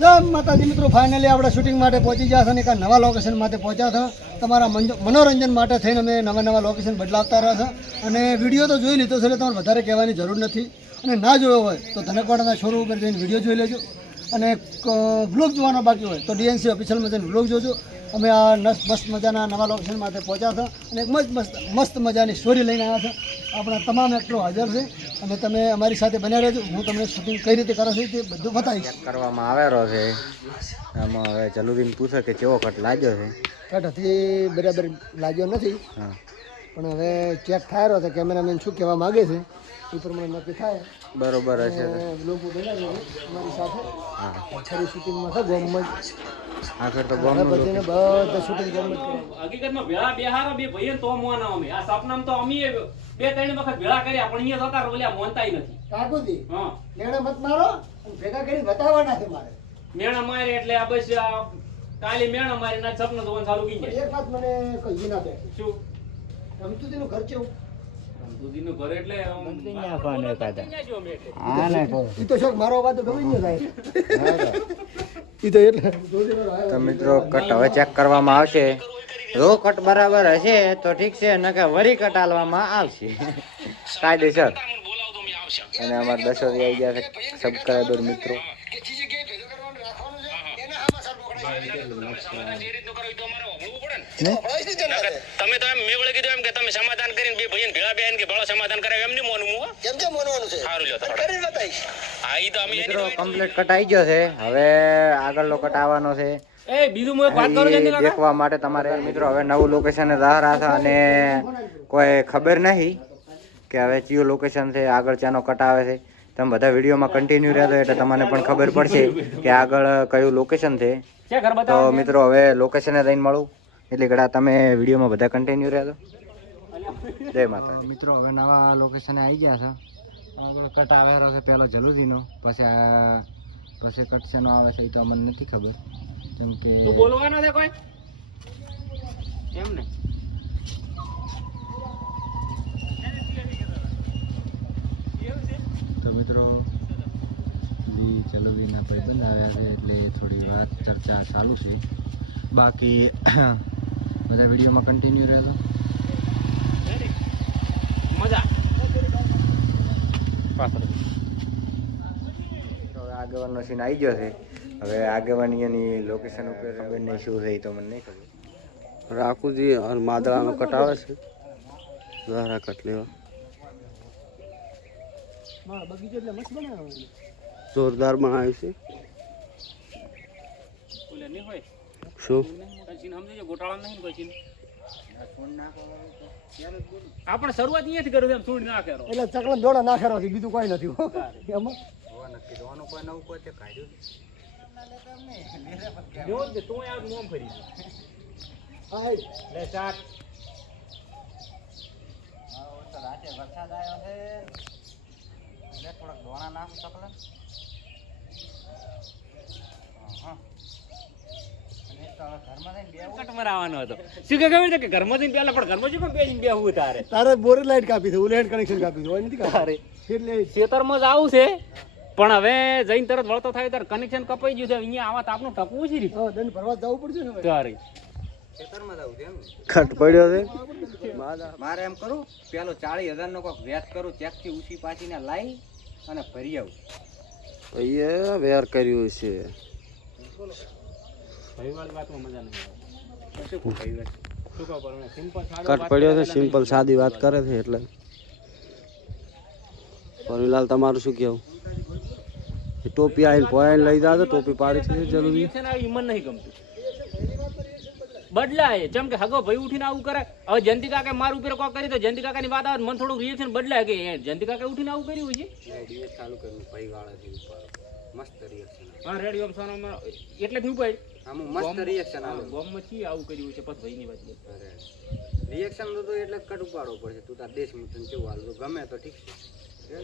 જય માતાજી મિત્રો, ફાઇનલી આપણે શૂટિંગ માટે પહોંચી ગયા છે અને એક નવા લોકેશન માટે પહોંચ્યા છે. તમારા મનોરંજન માટે થઈને અમે નવા લોકેશન બદલાવતા રહ્યા છે અને વિડીયો તો જોઈ લીધો છે એટલે તમારે વધારે કહેવાની જરૂર નથી. અને ના જોયો હોય તો ધનકવાડાના શોરૂમ ઉપર જઈને વિડીયો જોઈ લેજો અને વ્લોગ જોવાનો બાકી હોય તો ડીએનસી ઓફિશિયલમાં જઈને વ્લોગ જોજો. અમે આ મસ્ત મજાના નવા લોકેશન માટે પહોંચ્યા હતા અને એક મસ્ત મજાની સ્ટોરી લઈને આવ્યા છે. આપણા તમામ એક્ટરો હાજર છે અને તમે અમારી સાથે બન્યા રહેજો. હું તમને શૂટિંગ કઈ રીતે કરો છો તે બધું બતાવીશ. કરવામાં આવેલો છે આમાં. હવે જલુદીન પૂછે કે કેવો કટ લાગ્યો છે. કટ હતી બરાબર લાગ્યો નથી, પણ હવે ચેક થાય રહ્યો છે. કેમેરામેન શું કહેવા માગે છે એ પ્રમાણે નક્કી થાય. બરોબર હશે. લોકો બનાવી અમારી સાથે ફરી શૂટિંગમાં છે ગોમમાં આખર તો ગોમ બધાને બધા શૂટિંગ ગોમમાં હકીકતમાં ભેળા બેહારો બે ભાઈઓ તો મોના અમે આ સપનામ તો અમે બે ત્રણ વખત ભેળા કર્યા પણ અહીંયા જતા ઓલા મોનતાય નથી. કાકુજી હા મેણા મત મારો અને ભેગા કરી બતાવવાના છે મારે. મેણા મારે એટલે આ બસ કાલે મેણા મારી ના સપના જોવાનું ચાલુ કરી જાય. એક વાત મને કહી ના બે શું રમતુજીનું ઘર છે દૂધીનું ઘર એટલે ઈ તો શોખ મારો અવાજ તો ગમે જ થાય. ઈ તો એટલે તો મિત્રો કટ હવે ચેક કરવામાં આવશે. જો કટ બરાબર હશે તો ઠીક છે, ન કે વરી કટ આલવામાં આવશે કાયદેસર. અને અમારા દશોથી આવી ગયા છે સબસ્ક્રાઈબર મિત્રો. તમે તો એમ મેં વળે કીધું એમ કે તમે સમાધાન કરીને બે ભાઈને ભેળા બેન કે ભાળો સમાધાન કરાવે એમ નહીં મોનું હું કેમ મોનવાનું છે. સારું લ્યો કરીને બતાવીશ. હા ઈ તો અમે મિત્રો કમ્પ્લીટ કટ આવી ગયો છે. હવે આગળનો કટ આવવાનો છે. એ બીજું હું એક વાત કરું એ દેખવા માટે તમારે મિત્રો હવે નવું લોકેશન રહ્યા છે અને કોઈ ખબર નહીં કે હવે કયું લોકેશન છે, આગળ ચાનો કટ આવે છે. તમે બધા વિડીયોમાં કન્ટિન્યુ રહેતો એટલે તમને પણ ખબર પડશે કે આગળ કયું લોકેશન છે. તો મિત્રો હવે લોકેશને જઈને મળું એટલે ઘણા તમે વિડીયોમાં બધા કન્ટિન્યુ રહેતો. જય માતા. મિત્રો હવે નવા લોકેશને આવી ગયા છે. આગળ કટ આવેલો છે પહેલો જલુદીનો, પછી કટ શેનો આવે છે એ તો અમને નથી ખબર કેમ કે તું બોલવાનો છે કોઈ એમ ને. તો મિત્રો જલુદીના ભાઈબંધ આવ્યા છે એટલે થોડી વાત ચર્ચા ચાલુ છે. બાકી બધા વિડીયોમાં કન્ટિન્યુ રહેતો. મજા હવે આગેવાનનો સીન આવી ગયો છે. હવે આગેવાની એની લોકેશન ઉપર ખબર નહીં શું છે એ તો મને નહીં ખબર. રાખુજી અને માદળાનો કટ આવે છે. ધારા કટ લેવા બગીચો એટલે મસ્ત બનાવ્યો. જોરદાર બનાવ્યું છે. ઓલે નહીં હોય શું પછી સમજી ગોટાળા નહીં પછી આપણે શરૂઆત અહીંયાથી કરું એમ છોડી ના કરો એટલે ચકલા દોડા નાખેલો છે, બીજું કોઈ નથી એમાં. કોઈ નવું કોઈ તે કાઢ્યું જો જ તું યાર મોમ ફરી હા લે શાક રાતે વરસાદ આવ્યો છે એટલે થોડાક દોણા નાખું ચકલા. મરાવાનો હતો શું કે ખબર છે કે ઘરમાં જઈને પેલા પણ ઘરમાં શું કેમ બેસીને બેહવું તારે તારે બોર લાઈટ કાપી છે, ઉલેટ કનેક્શન કાપી છે, નથી તારે એટલે ખેતરમાં જ આવું છે પણ હવે જઈને તરત વળતો થાય ત્યારે કનેક્શન કપાઈ ગયું છે. અહીંયા આવા તાપનું ટકવું છે હા દંડ ભરવા જવું પડશે ને તારે ખેતરમાં જવું છે એમ. કટ પડ્યો છે. મારે એમ કરું પેલો 40,000 નો કોઈક વેત કરું, ચેક થી ઊંચી પાછીને લાવી અને ભરી આવું. એ વેર કર્યું છે. વાતમાં મજા નહીં શું કહું સિમ્પલ કટ પડ્યો છે. સિમ્પલ સાદી વાત કરે છે એટલે. પરિલાલ તમારું શું કેવું? ટોપી આવીને પોઈન્ટ લઈ જાજો. ટોપી પાડી છે જરૂરી. છે ને ઈમન નહીં ગમતું બદલાય જેમ કે હગો ભાઈ ઉઠીને આવું કરે. હવે જયંતિ કાકા મારું ઉપર કોક કરી તો જયંતિ કાકાની વાત આવે મને થોડું રિએક્શન બદલાય કે જયંતિ કાકા ઉઠીને આવું કર્યું છે. ચાલુ કર્યું ભાઈ વાળાથી મસ્ત રિએક્શન. હા રેડિયો સોનામાં એટલે જ ઉપાડ આમ મસ્ત રિએક્શન આવે. ગોમમાં છી આવું કર્યું છે પછી ભાઈની વાત રિએક્શન તો એટલે કટ ઉપાડવો પડશે. તું તાર દેશ માં તને કેવું હાલ ગમે તો ઠીક છે.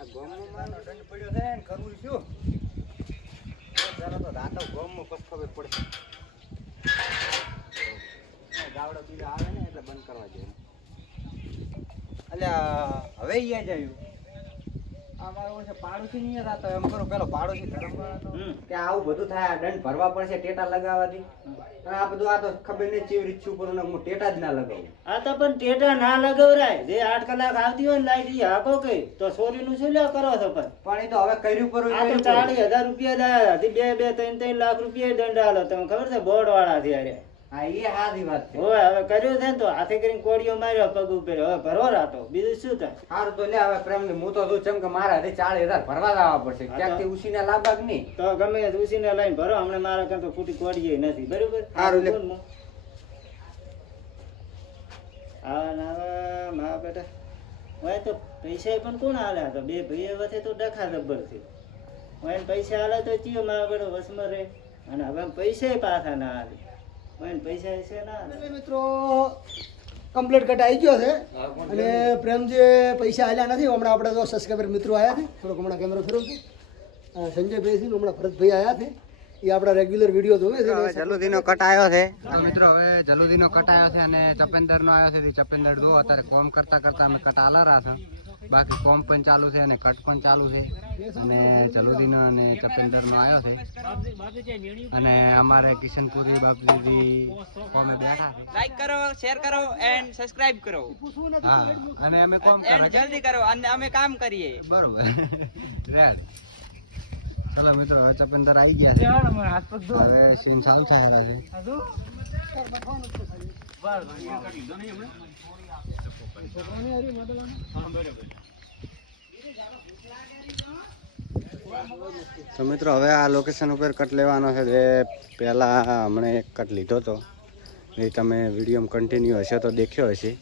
આ ગોમમાં મારો દંડ પડ્યો છે ને કરવું શું જરા તો રાતો ગોમમાં પછી ખબર પડશે. ગાવડા બીજા આવે ને એટલે બંધ કરવા જોઈએ. એટલે હવે યાદ આવ્યું આમાં મારો છે પાડોશી નહીં રાતો એમ કરો પેલો પાડોશી ધર્મવાળાનો કે આવું બધું થાય આ દંડ ભરવા પડશે ટેટા લગાવવાથી અને આ બધું આ તો ખબર નહીં ચીવ રીત છું પણ હું ટેટા જ ના લગાવું આ તો પણ ટેટા ના લગાવરાય જે 8 કલાક આવતી હોય ને લાઈટ હાકો કઈ તો સોરીનું શું લ્યો કરો છો પણ એ તો હવે કર્યું પર આ તો 40,000 રૂપિયા દાયા હતી 2-3 લાખ રૂપિયા દંડ આલો તમને ખબર છે બોર્ડ વાળા થી અરે હા એ હાથી વાત છે હવે કર્યું છે ને તો હાથે કરીને કોડીઓ માર્યો પગ ઉપર હવે ભરવો રાતો બીજું શું થાય સારું તો લે હવે પ્રેમ હું તો તું ચમ કે મારા 40,000 ભરવા જવા પડશે ક્યાંકથી ઉસીને લાભાગ નહીં તો ગમે તે ઉસીને લઈને ભરો હમણાં મારા કાં તો ખોટી કોડીએ નથી બરોબર સારું લે આવા મા બેટા હોય તો પૈસા પણ કોણ હાલ્યા તો બે ભાઈઓ વચ્ચે તો ડખા જબ્બર છે હોય પૈસા હાલે તો ચિયો મા બેટો વસમાં રહે અને હવે પૈસા પાછા ના હાલે હોય પૈસા છે ના હાલે મિત્રો કમ્પ્લીટ કટ આવી ગયો છે અને પ્રેમ જે પૈસા આલ્યા નથી હમણાં આપણે તો સબસ્ક્રાઈબર મિત્રો આવ્યા છે થોડોક હમણાં કેમેરો ફેરવશું સંજયભાઈ છે હમણાં ભરતભાઈ આવ્યા છે એ આપણા રેગ્યુલર વિડીયો જોવે છે જલુદીનો કટ આવ્યો છે મિત્રો હવે જલુદીનો કટ આવ્યો છે અને ચપેન્દર નો આવ્યો છે ચપેન્દર જો અત્યારે કોમ કરતા કરતા અમે કટ આલા રહ્યા છે બાકી કોમ પણ ચાલુ છે અને કટ પણ ચાલુ છે અને જલુદીનો અને ચપેન્દર નો આવ્યો છે અને અમારે કિશનપુરી બાપુજી કોમે બેઠા છે લાઈક કરો શેર કરો એન્ડ સબસ્ક્રાઇબ કરો હા અને અમે કોમ એન્ડ જલ્દી કરો અને અમે કામ કરીએ બરોબર રેડ ચલો મિત્રો હવે ચપેન્દર આવી ગયા છે હવે સીન ચાલુ થાય છે તો મિત્રો હવે આ લોકેશન ઉપર કટ લેવાનો છે જે પહેલાં હમણાં એક કટ લીધો હતો એ તમે વિડીયોમાં કન્ટિન્યુ હશે તો દેખ્યો હશે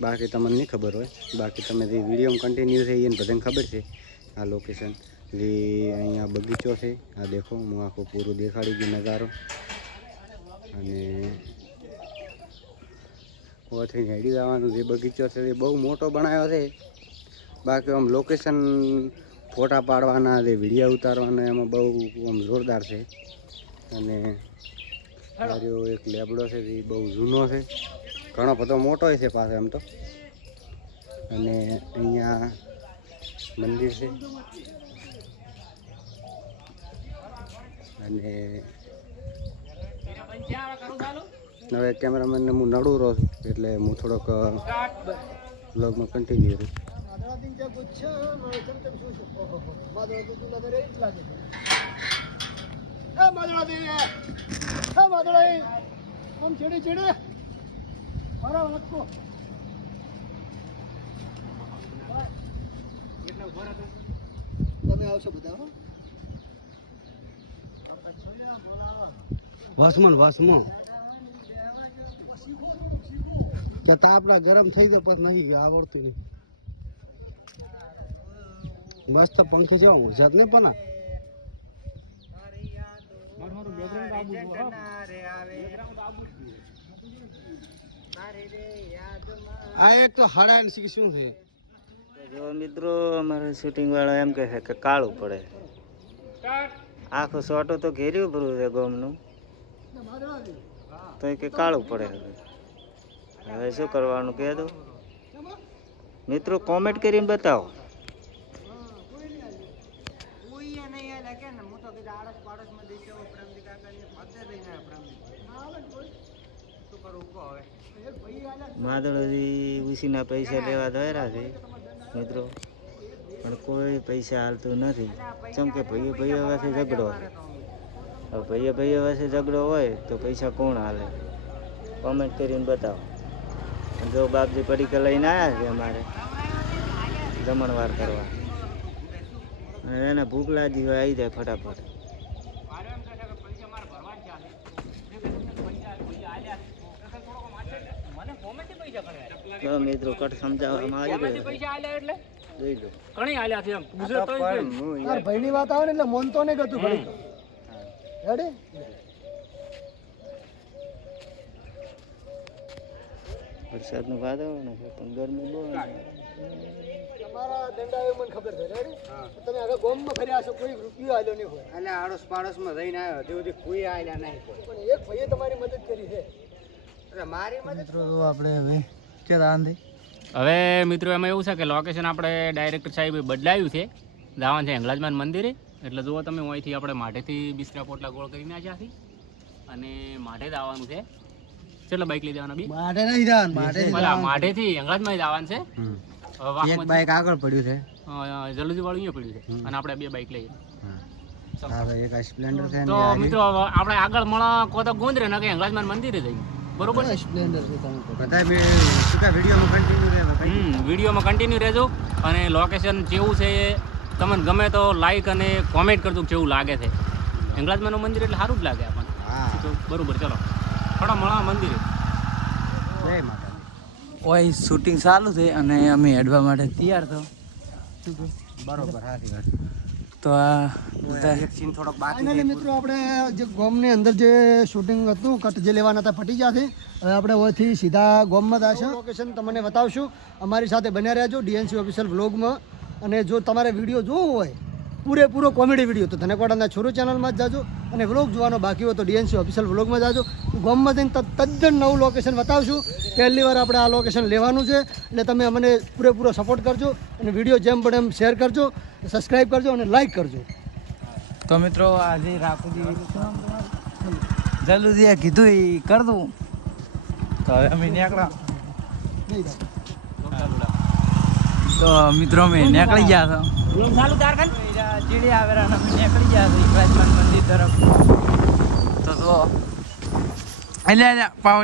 બાકી તમને નહીં ખબર હોય બાકી તમે જે વિડીયોમાં કન્ટિન્યુ છે એને બધાને ખબર છે આ લોકેશન જે અહીંયા બગીચો છે આ દેખો હું આખું પૂરું દેખાડી ગયું નજારો અને ઓથી હેડી જવાનું જે બગીચો છે એ બહુ મોટો બનાવ્યો છે બાકી આમ લોકેશન ફોટા પાડવાના જે વિડીયો ઉતારવાના એમાં બહુ આમ જોરદાર છે અને મારો એક લેબડો છે એ બહુ જૂનો છે ઘણો બધો મોટો છે પાછો એમ તો અને અહીંયા મંદિર છે અને હવે કેમેરામેનને હું નડું રહું છું એટલે હું થોડોક બ્લોગમાં કન્ટિન્યુ રહું તમે આવશો બધા વસમાં કે તાપડા ગરમ થઈ જાય પછી નહીં આવડતું નહીં મસ્ત પંખે છે જાત ને પણ આ એક તો હડાન શું છે જો મિત્રો અમારે શૂટિંગ વાળા એમ કહે છે કે કાળું પડે આખું સોટો તો ઘેર્યું ભરવું છે ગોમનું તો કે કાળું પડે હવે શું કરવાનું કહે દો મિત્રો કોમેન્ટ કરીને બતાવો માદળોથી ઉસીના પૈસા લેવા દોર્યા છે મિત્રો પણ કોઈ પૈસા હાલતું નથી જેમ કે ભાઈઓ પાસે ઝઘડો હવે ભાઈઓ પાસે ઝઘડો હોય તો પૈસા કોણ હાલે કોમેન્ટ કરીને બતાવો જો બાપજી પડીકા લઈને આવ્યા છે અમારે જમણવાર કરવા અને એને ભૂખ લાગી હોય આવી જાય ફટાફટ તો મિત્રો કટ સમજાવવામાં આવી ગયો જોઈ લો ઘણી આલ્યા છે એમ પૂછો તો ભાઈની વાત આવે ને એટલે મન તો નહીં ગતું ઘડી રેડી વરસાદનું વાતાવરણ છે પણ ગરમી બહુ તમારા દંડા એવું મને ખબર છે રેડી તમે હવે ગોમમાં ફર્યા છો કોઈ રૂપિયો આલ્યો નહીં હોય એટલે આડોશ પાડોશમાં રહીને આવ્યો હજુ સુધી કોઈ આવેલા નહીં કોઈ પણ એક ભાઈએ તમારી મદદ કરી છે એટલે મારી મદદ આપણે હવે કે રાંધી હવે મિત્રો એમાં એવું છે કે લોકેશન આપણે ડાયરેક્ટર સાહેબે બદલાયું છે જવાનું છે હિંગળાજમાન મંદિરે. એટલે જુઓ તમે અહીંથી આપણે માઢેથી બિસ્તરા પોટલા ગોળ કરીને આવ્યા અને માઢે જ આવવાનું છે. કેટલા બાઇક લઈ જવાના બી? માટે નહીં જવાનું, માટે માઢેથી હિંગળાજમાં જ આવવાનું છે. એક બાઇક આગળ પડ્યું છે, જલુજી વાળું અહીંયા પડ્યું છે અને આપણે 2 બાઇક લઈએ. હવે એક સ્પ્લેન્ડર છે તો મિત્રો આપણે આગળ મળા કો તો ગોંદરે ના કે હિંગળાજમાન મંદિરે જઈએ. બરોબર છે? સ્પ્લેન્ડર છે તમે બધા વિડીયોમાં કન્ટિન્યુ રહેજો. વિડીયોમાં કન્ટિન્યુ રહેજો અને લોકેશન જેવું છે એ તમને ગમે તો લાઈક અને કોમેન્ટ કરજો કેવું લાગે છે. હિંગળાજમાનું મંદિર એટલે સારું જ લાગે આપણને. હા, તો બરોબર, ચલો થોડા મળા મંદિરે. જય માતાજી. ઓય શૂટિંગ ચાલુ છે અને અમે હેડવા માટે તૈયાર થો. બરોબર, સારી વાત. તો આ એક સીન થોડોક બાકી ફાઇનલી મિત્રો આપણે જે ગોમની અંદર જે શૂટિંગ હતું કટ જે લેવાના હતા પટી ગયા છે. હવે આપણે ઓથી સીધા ગોમમાં જશે. લોકેશન તમને બતાવશું. અમારી સાથે બન્યા રહેજો ડીએનસી ઓફિશિયલ વ્લોગમાં. અને જો તમારે વિડીયો જોવો હોય પૂરેપૂરો કોમેડી વિડીયો તો ધનેકોડાના છોરો ચેનલમાં જ જાજો અને વ્લોગ જોવાનો બાકી હોય તો ડીએનસી ઓફિશિયલ વ્લોગમાં જાજો. ગોમમાં જઈને તદ્દન નવું લોકેશન બતાવશું. પહેલી વાર આપણે આ લોકેશન લેવાનું છે એટલે તમે અમને પૂરેપૂરો સપોર્ટ કરજો અને વિડીયો જેમ બને એમ શેર કરજો, સબસ્ક્રાઈબ કરજો અને લાઈક કરજો. તો મિત્રો આજે રાખુજી જલ્દી કીધું એ કર દઉં તો હવે અમે નીકળ્યા. તો મિત્રો અમે નીકળી ગયા હતા ચીડી આવેલા અમે નીકળી ગયા હતા હિંગળાજમાન મંદિર તરફ. તો એટલે પાવર